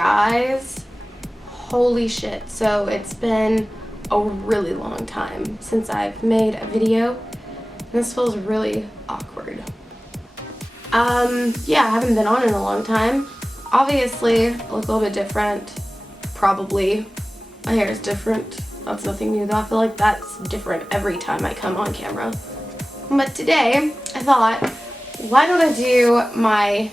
guys, holy shit. So it's been a really long time since I've made a video. And this feels really awkward. Yeah, I haven't been on in a long time. Obviously, I look a little bit different. Probably. My hair is different. That's nothing new though. I feel like that's different every time I come on camera. But today, I thought, why don't I do my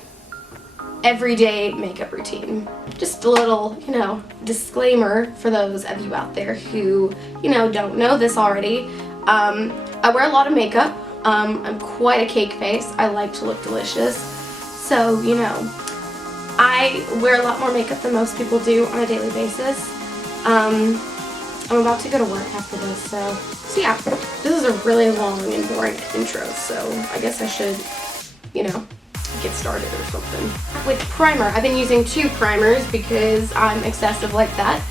everyday makeup routine? Just a little, you know, disclaimer for those of you out there who, you know, don't know this already. I wear a lot of makeup. I'm quite a cake face. I like to look delicious. So, you know, I wear a lot more makeup than most people do on a daily basis. I'm about to go to work after this, so yeah, this is a really long and boring intro, so I guess I should, you know, get started or something. With primer, I've been using 2 primers because I'm excessive like that.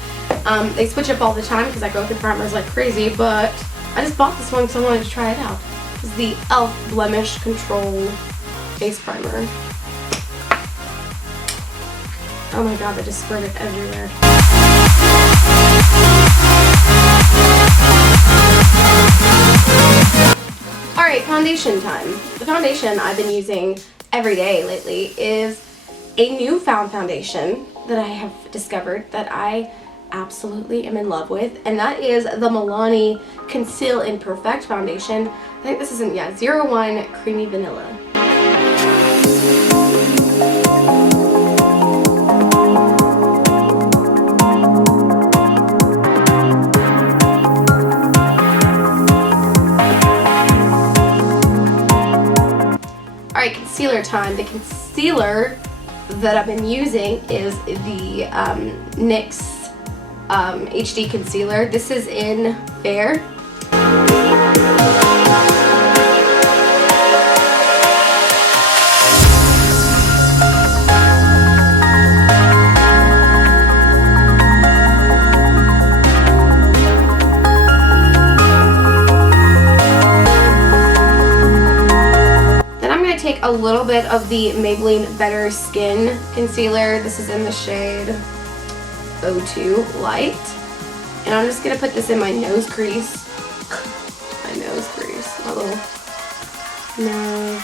They switch up all the time because I go through primers like crazy, but I just bought this one because I wanted to try it out. This is the e.l.f. Blemish Control Face Primer. Oh my god, that just squirted everywhere. Alright, foundation time. The foundation I've been using every day lately is a newfound foundation that I have discovered that I absolutely am in love with, and that is the Milani Conceal Imperfect foundation. I think this is in, yeah, 01 Creamy Vanilla. Alright, concealer time. The concealer that I've been using is the NYX HD concealer. This is in Fair. Take a little bit of the Maybelline Better Skin concealer. This is in the shade 02 Light, and I'm just gonna put this in my nose crease. My little nose.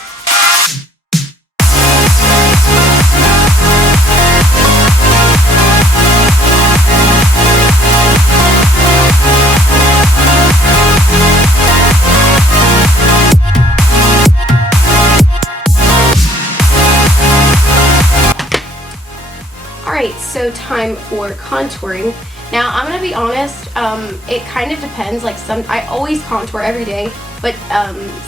Alright, so time for contouring. Now, I'm going to be honest, it kind of depends. Like, I always contour every day, but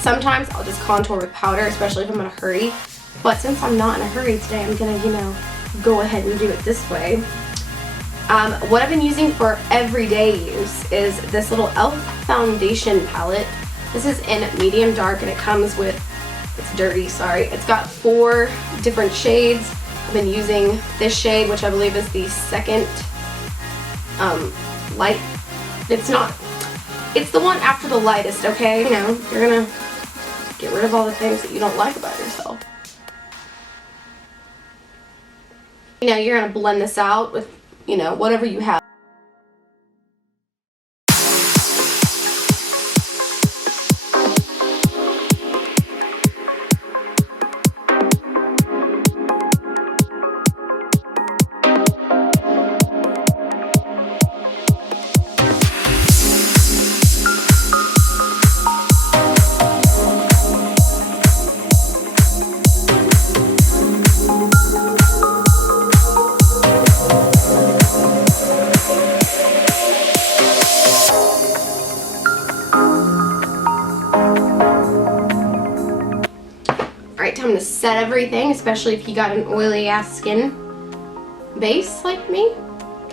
sometimes I'll just contour with powder, especially if I'm in a hurry. But since I'm not in a hurry today, I'm going to, you know, go ahead and do it this way. What I've been using for everyday use is this little e.l.f. foundation palette. This is in medium dark, and it comes with, it's dirty, sorry. It's got 4 different shades. I've been using this shade, which I believe is the second light. It's the one after the lightest, okay? You know, you're gonna get rid of all the things that you don't like about yourself. You know, you're gonna blend this out with, you know, whatever you have. Alright, time to set everything, especially if you got an oily ass skin base like me.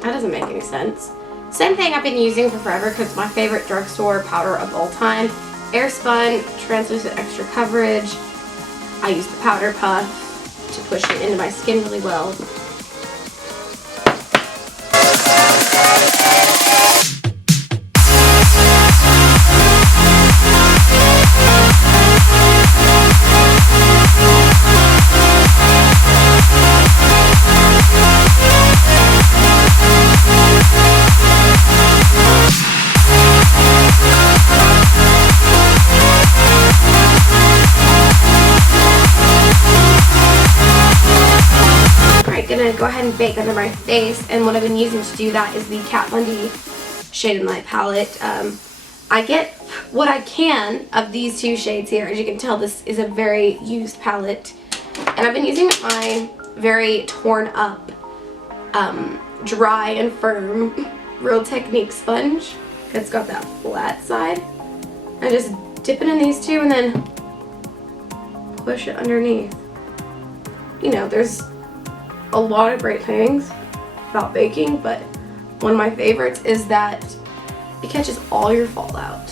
That doesn't make any sense. Same thing I've been using for forever because it's my favorite drugstore powder of all time. Airspun Translucent Extra Coverage. I use the powder puff to push it into my skin really well. gonna go ahead and bake under my face, and what I've been using to do that is the Kat Von D Shade and Light palette. I get what I can of these two shades here. As you can tell, this is a very used palette, and I've been using my very torn up, dry and firm Real Technique sponge. It's got that flat side. I just dip it in these two and then push it underneath. You know, there's a lot of great things about baking, but one of my favorites is that it catches all your fallout.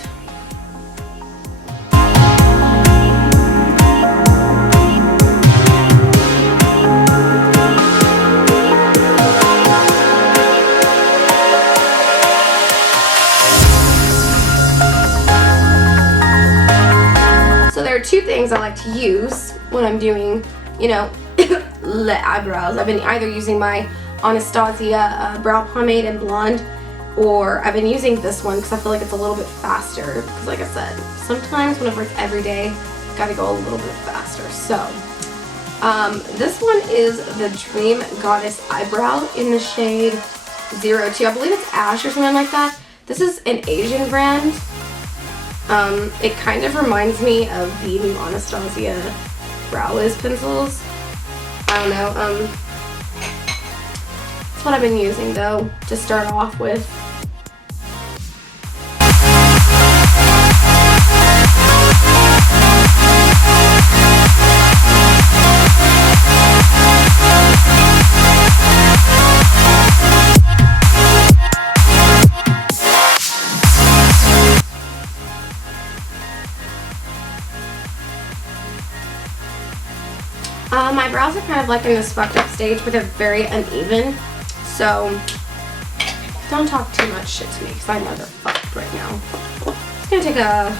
So there are two things I like to use when I'm doing, you know, eyebrows. I've been either using my Anastasia brow pomade in blonde, or I've been using this one because I feel like it's a little bit faster. Because like I said, sometimes whenever it's everyday, gotta go a little bit faster. So this one is the Dream Goddess Eyebrow in the shade 02. I believe it's Ash or something like that. This is an Asian brand. It kind of reminds me of the new Anastasia Brow Wiz pencils. I don't know. That's what I've been using though to start off with. My brows are kind of like in this fucked up stage where they're very uneven, so don't talk too much shit to me because I know they're fucked right now. I'm just gonna take a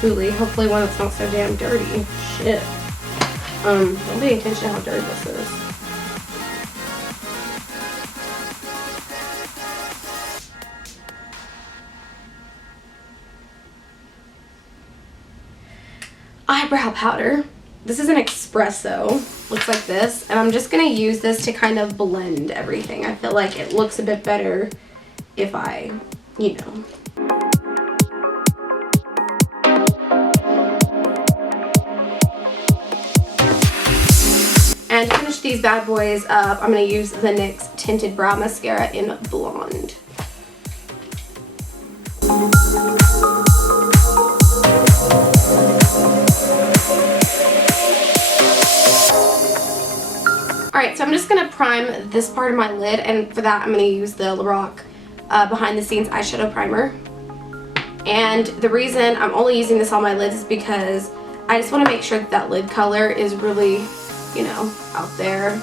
spoolie, hopefully one that's not so damn dirty. Shit. Don't pay attention to how dirty this is. Eyebrow powder. This is an espresso, looks like this, and I'm just going to use this to kind of blend everything. I feel like it looks a bit better if I, you know. And to finish these bad boys up, I'm going to use the NYX Tinted Brow Mascara in Blonde. Alright, so I'm just going to prime this part of my lid, and for that I'm going to use the Lorac Behind the Scenes Eyeshadow Primer. And the reason I'm only using this on my lids is because I just want to make sure that that lid color is really, you know, out there.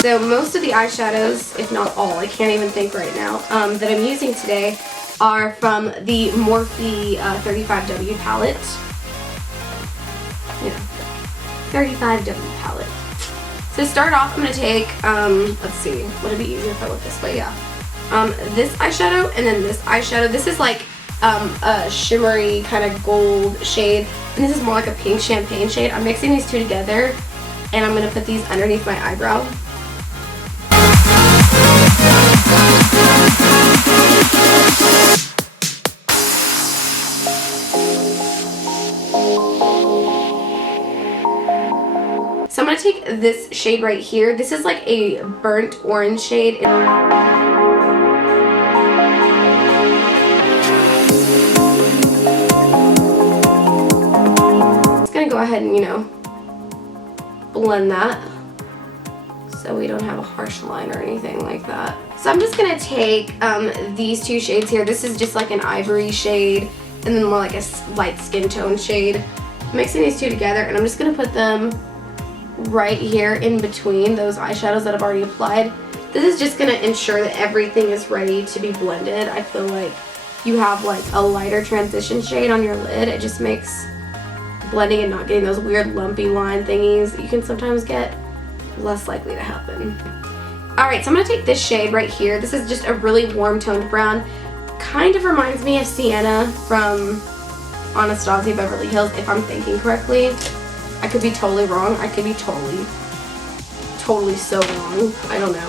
So most of the eyeshadows, if not all, I can't even think right now, that I'm using today are from the Morphe 35W palette. You know, 35W palette. So to start off, I'm going to take, let's see, would it be easier if I went this way? Yeah. This eyeshadow and then this eyeshadow. This is like a shimmery kind of gold shade, and this is more like a pink champagne shade. I'm mixing these two together, and I'm going to put these underneath my eyebrow. So I'm going to take this shade right here. This is like a burnt orange shade. It's going to go ahead and, you know, blend that so we don't have a harsh line or anything like that. So I'm just going to take these two shades here. This is just like an ivory shade and then more like a light skin tone shade. I'm mixing these two together, and I'm just going to put them right here in between those eyeshadows that I've already applied. This is just going to ensure that everything is ready to be blended. I feel like you have like a lighter transition shade on your lid. It just makes blending and not getting those weird lumpy line thingies that you can sometimes get less likely to happen. Alright, so I'm going to take this shade right here. This is just a really warm toned brown. Kind of reminds me of Sienna from Anastasia Beverly Hills, if I'm thinking correctly. I could be totally wrong. I could be totally so wrong. I don't know.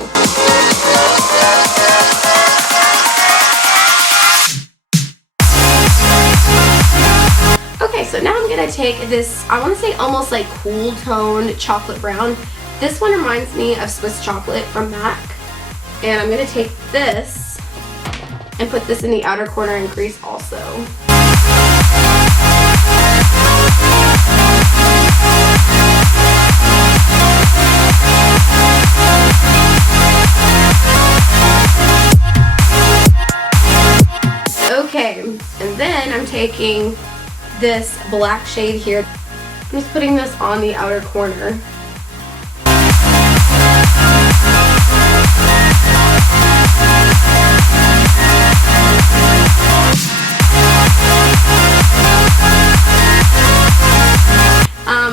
Okay, so now I'm gonna take this, I want to say almost like cool toned chocolate brown. This one reminds me of Swiss chocolate from MAC. And I'm gonna take this and put this in the outer corner and crease also. Okay, and then I'm taking this black shade here. I'm just putting this on the outer corner.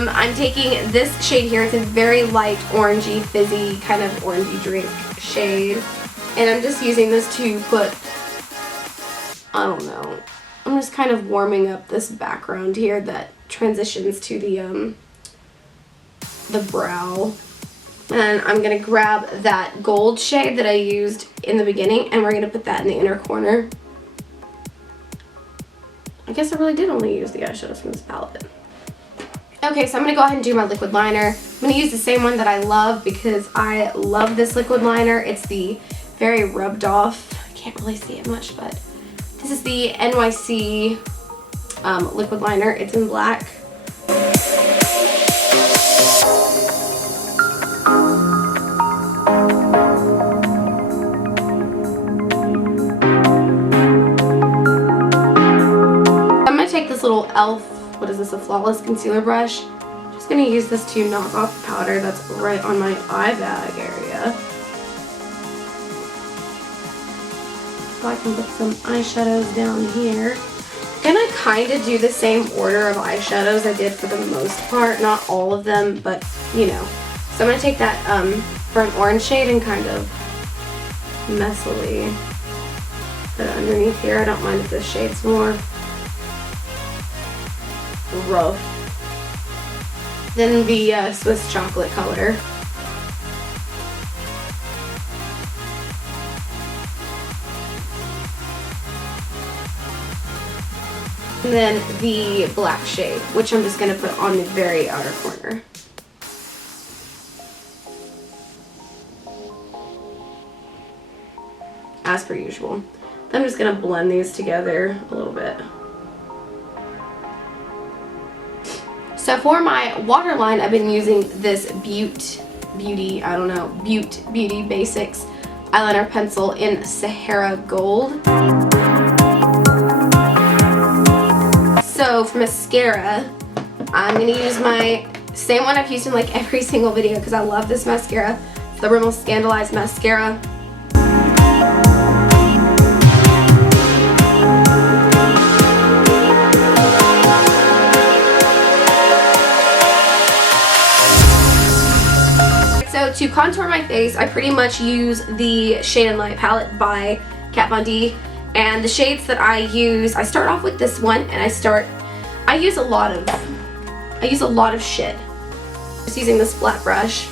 I'm taking this shade here. It's a very light orangey, fizzy, kind of orangey drink shade. And I'm just using this to put, I don't know, I'm just kind of warming up this background here that transitions to the brow. And I'm going to grab that gold shade that I used in the beginning, and we're going to put that in the inner corner. I guess I really did only use the eyeshadows from this palette. Okay, so I'm going to go ahead and do my liquid liner. I'm going to use the same one that I love because I love this liquid liner. It's the very rubbed off, I can't really see it much, but this is the NYC liquid liner. It's in black. I'm going to take this little e.l.f., what is this, a flawless concealer brush. I'm just going to use this to knock off the powder that's right on my eye bag area. So I can put some eyeshadows down here. I'm going to kind of do the same order of eyeshadows I did for the most part. Not all of them, but you know. So I'm going to take that burnt orange shade and kind of messily put it underneath here. I don't mind if this shade's more rough than the Swiss chocolate color. And then the black shade, which I'm just going to put on the very outer corner. As per usual. Then I'm just going to blend these together a little bit. So for my waterline, I've been using this Butte Beauty Basics eyeliner pencil in Sahara Gold. So for mascara, I'm going to use my same one I've used in like every single video because I love this mascara. It's the Rimmel Scandalized Mascara. So to contour my face, I pretty much use the Shade and Light palette by Kat Von D. And the shades that I use, I start off with this one, and I use a lot of shit. Just using this flat brush.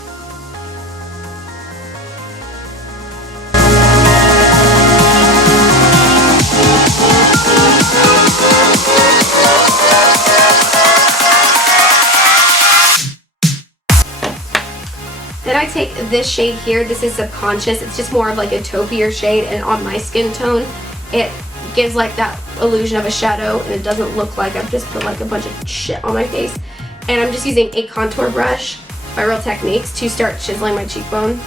Then I take this shade here. This is Subconscious. It's just more of like a taupier shade, and on my skin tone, it gives like that illusion of a shadow, and it doesn't look like I've just put like a bunch of shit on my face. And I'm just using a contour brush by Real Techniques to start chiseling my cheekbone.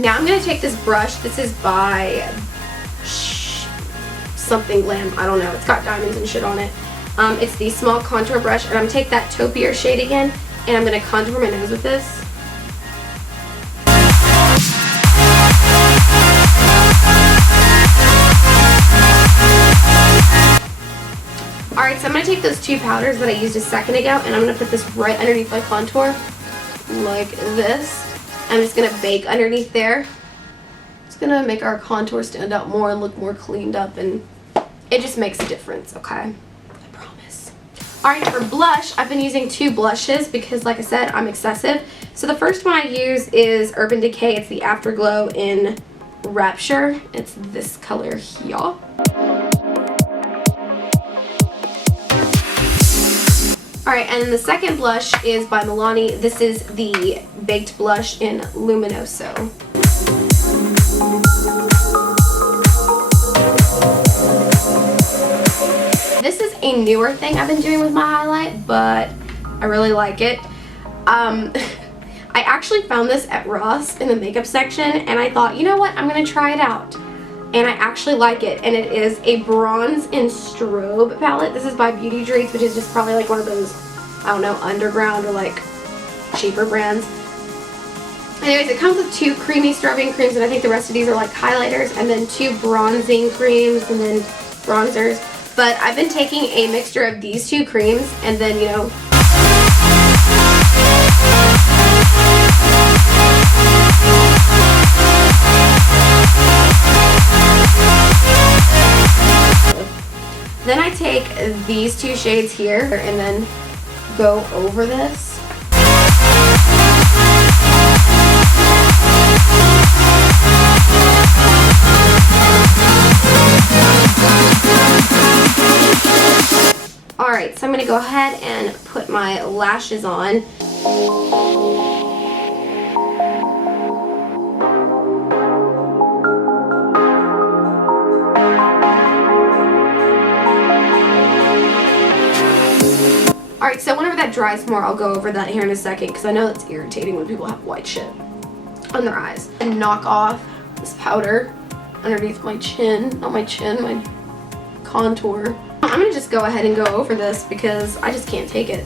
Now I'm going to take this brush. This is by something Glam. I don't know. It's got diamonds and shit on it. It's the small contour brush, and I'm going to take that taupier shade again, and I'm going to contour my nose with this. Alright, Alright, so I'm going to take those two powders that I used a second ago, and I'm going to put this right underneath my contour, like this. I'm just going to bake underneath there. It's going to make our contour stand out more and look more cleaned up, and it just makes a difference, okay? I promise. Alright, for blush, I've been using two blushes because, like I said, I'm excessive. So the first one I use is Urban Decay. It's the Afterglow in Rapture. It's this color here. Alright, and then the second blush is by Milani. This is the Baked Blush in Luminoso. This is a newer thing I've been doing with my highlight, but I really like it. I actually found this at Ross in the makeup section, and I thought, you know what, I'm going to try it out. And I actually like it, and it is a bronze in strobe palette. This is by Beauty Treats, which is just probably like one of those, I don't know, underground or like cheaper brands. Anyways, it comes with two creamy strobing creams, and I think the rest of these are like highlighters, and then two bronzing creams, and then bronzers. But I've been taking a mixture of these two creams, and then, you know, then I take these two shades here and then go over this. Alright, so I'm going to go ahead and put my lashes on. Alright, so whenever that dries more, I'll go over that here in a second, because I know it's irritating when people have white shit on their eyes. And knock off this powder underneath my chin, not my chin, my contour. I'm going to just go ahead and go over this because I just can't take it.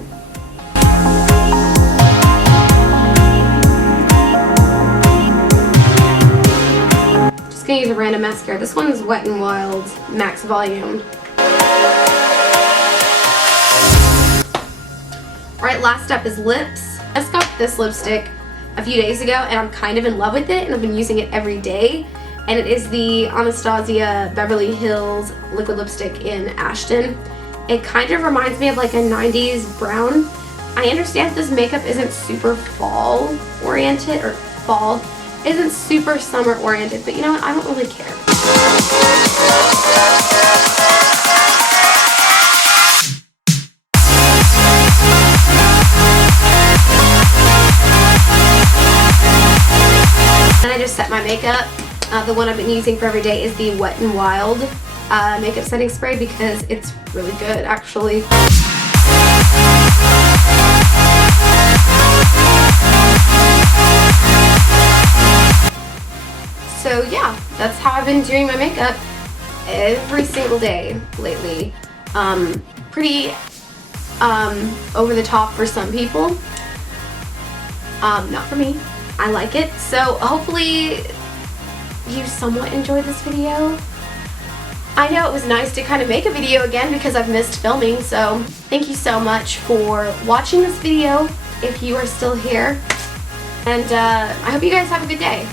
Just going to use a random mascara. This one's Wet n Wild Max Volume. Alright, last up is lips. I just got this lipstick a few days ago, and I'm kind of in love with it, and I've been using it every day. And it is the Anastasia Beverly Hills liquid lipstick in Ashton. It kind of reminds me of like a 90s brown. I understand this makeup isn't super fall oriented, or fall isn't super summer oriented, but you know what, I don't really care. Then I just set my makeup. The one I've been using for every day is the Wet n Wild makeup setting spray because it's really good, actually. So yeah, that's how I've been doing my makeup every single day lately. Pretty over the top for some people. Not for me. I like it. So hopefully you somewhat enjoyed this video. I know it was nice to kind of make a video again because I've missed filming, so thank you so much for watching this video if you are still here, and I hope you guys have a good day.